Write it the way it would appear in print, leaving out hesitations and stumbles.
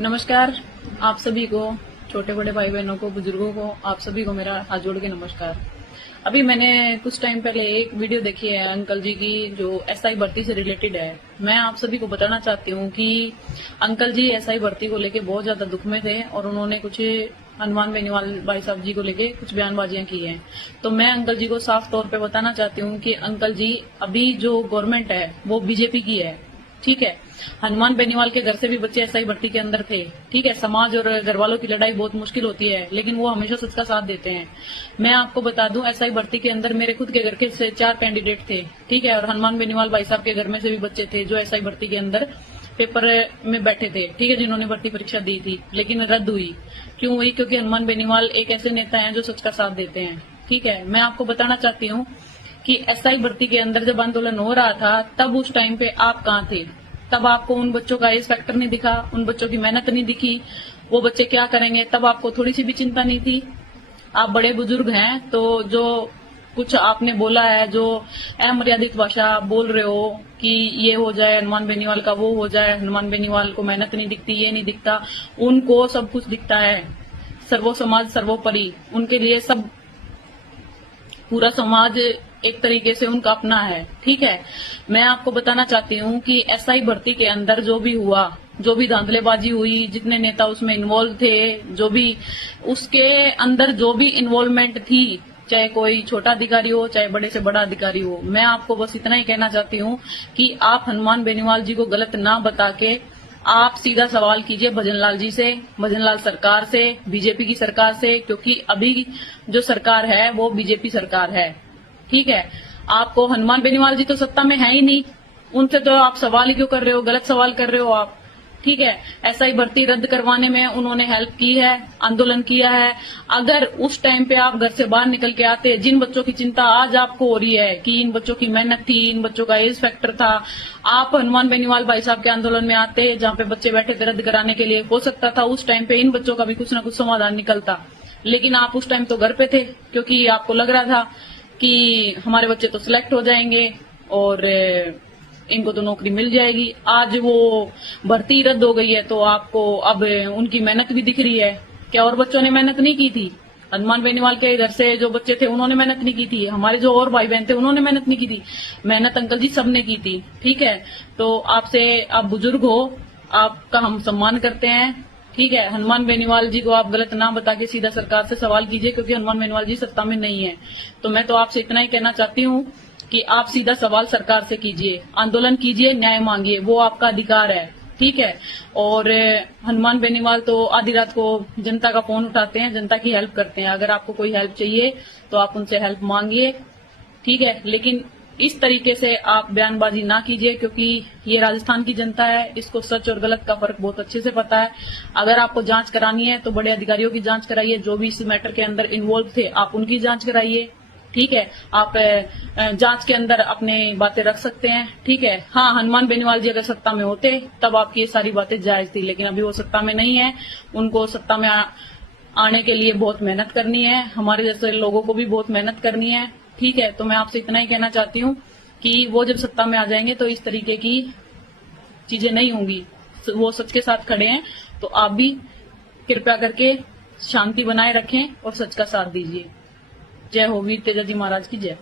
नमस्कार। आप सभी को, छोटे बड़े भाई बहनों को, बुजुर्गों को, आप सभी को मेरा हाथ जोड़ के नमस्कार। अभी मैंने कुछ टाइम पहले एक वीडियो देखी है अंकल जी की, जो एसआई भर्ती से रिलेटेड है। मैं आप सभी को बताना चाहती हूँ कि अंकल जी एसआई भर्ती को लेके बहुत ज्यादा दुख में थे और उन्होंने कुछ हनुमान बेनीवाल भाई साहब जी को लेके कुछ बयानबाजियां की हैं। तो मैं अंकल जी को साफ तौर पे बताना चाहती हूँ कि अंकल जी, अभी जो गवर्नमेंट है वो बीजेपी की है, ठीक है। हनुमान बेनीवाल के घर से भी बच्चे एसआई भर्ती के अंदर थे, ठीक है। समाज और घर वालों की लड़ाई बहुत मुश्किल होती है, लेकिन वो हमेशा सच का साथ देते हैं। मैं आपको बता दूं, एसआई भर्ती के अंदर मेरे खुद के घर के से 4 कैंडिडेट थे, ठीक है। और हनुमान बेनीवाल भाई साहब के घर में से भी बच्चे थे जो एसआई भर्ती के अंदर पेपर में बैठे थे, ठीक है, जिन्होंने भर्ती परीक्षा दी थी, लेकिन रद्द हुई। क्यों हुई? क्योंकि हनुमान बेनीवाल एक ऐसे नेता हैं जो सच का साथ देते हैं, ठीक है। मैं आपको बताना चाहती हूँ कि एसआई भर्ती के अंदर जब आंदोलन हो रहा था, तब उस टाइम पे आप कहाँ थे? तब आपको उन बच्चों का एज फैक्टर नहीं दिखा, उन बच्चों की मेहनत नहीं दिखी, वो बच्चे क्या करेंगे, तब आपको थोड़ी सी भी चिंता नहीं थी? आप बड़े बुजुर्ग हैं, तो जो कुछ आपने बोला है, जो अमर्यादित भाषा बोल रहे हो कि ये हो जाए हनुमान बेनीवाल का, वो हो जाए हनुमान बेनीवाल को, मेहनत नहीं दिखती, ये नहीं दिखता, उनको सब कुछ दिखता है। सर्वो समाज सर्वोपरि, उनके लिए सब, पूरा समाज एक तरीके से उनका अपना है, ठीक है। मैं आपको बताना चाहती हूँ कि एसआई भर्ती के अंदर जो भी हुआ, जो भी धांधलेबाजी हुई, जितने नेता उसमें इन्वॉल्व थे, जो भी उसके अंदर जो भी इन्वॉल्वमेंट थी, चाहे कोई छोटा अधिकारी हो चाहे बड़े से बड़ा अधिकारी हो, मैं आपको बस इतना ही कहना चाहती हूँ कि आप हनुमान बेनीवाल जी को गलत ना बता के आप सीधा सवाल कीजिए भजनलाल जी से, भजनलाल सरकार से, बीजेपी की सरकार से, क्योंकि अभी जो सरकार है वो बीजेपी सरकार है, ठीक है। आपको हनुमान बेनीवाल जी तो सत्ता में है ही नहीं, उनसे तो आप सवाल ही क्यों कर रहे हो? गलत सवाल कर रहे हो आप, ठीक है। एसआई भर्ती रद्द करवाने में उन्होंने हेल्प की है, आंदोलन किया है। अगर उस टाइम पे आप घर से बाहर निकल के आते, जिन बच्चों की चिंता आज आपको हो रही है कि इन बच्चों की मेहनत थी, इन बच्चों का एज फैक्टर था, आप हनुमान बेनीवाल भाई साहब के आंदोलन में आते, जहां पे बच्चे बैठे थे रद्द कराने के लिए, हो सकता था उस टाइम पे इन बच्चों का भी कुछ ना कुछ समाधान निकलता। लेकिन आप उस टाइम तो घर पे थे, क्योंकि आपको लग रहा था कि हमारे बच्चे तो सिलेक्ट हो जाएंगे और इनको तो नौकरी मिल जाएगी। आज वो भर्ती रद्द हो गई है, तो आपको अब उनकी मेहनत भी दिख रही है। क्या और बच्चों ने मेहनत नहीं की थी? हनुमान बेनीवाल के घर से जो बच्चे थे उन्होंने मेहनत नहीं की थी? हमारे जो और भाई बहन थे उन्होंने मेहनत नहीं की थी? मेहनत अंकल जी सबने की थी, ठीक है। तो आपसे, आप बुजुर्ग हो, आपका हम सम्मान करते हैं, ठीक है। हनुमान बेनीवाल जी को आप गलत ना बता के सीधा सरकार से सवाल कीजिए, क्योंकि हनुमान बेनीवाल जी सत्ता में नहीं है। तो मैं तो आपसे इतना ही कहना चाहती हूँ कि आप सीधा सवाल सरकार से कीजिए, आंदोलन कीजिए, न्याय मांगिए, वो आपका अधिकार है, ठीक है। और हनुमान बेनीवाल तो आधी रात को जनता का फोन उठाते हैं, जनता की हेल्प करते हैं। अगर आपको कोई हेल्प चाहिए तो आप उनसे हेल्प मांगिए, ठीक है। लेकिन इस तरीके से आप बयानबाजी ना कीजिए, क्योंकि ये राजस्थान की जनता है, इसको सच और गलत का फर्क बहुत अच्छे से पता है। अगर आपको जांच करानी है तो बड़े अधिकारियों की जांच कराइए, जो भी इस मैटर के अंदर इन्वॉल्व थे आप उनकी जांच कराइए, ठीक है। आप जांच के अंदर अपने बातें रख सकते हैं, ठीक है। हाँ, हनुमान बेनीवाल जी अगर सत्ता में होते तब आपकी ये सारी बातें जायज थी, लेकिन अभी वो सत्ता में नहीं है। उनको सत्ता में आने के लिए बहुत मेहनत करनी है, हमारे जैसे लोगों को भी बहुत मेहनत करनी है, ठीक है। तो मैं आपसे इतना ही कहना चाहती हूँ कि वो जब सत्ता में आ जाएंगे तो इस तरीके की चीजें नहीं होंगी। वो सच के साथ खड़े हैं, तो आप भी कृपया करके शांति बनाए रखें और सच का साथ दीजिए। जय हो वीर तेजाजी महाराज की जय।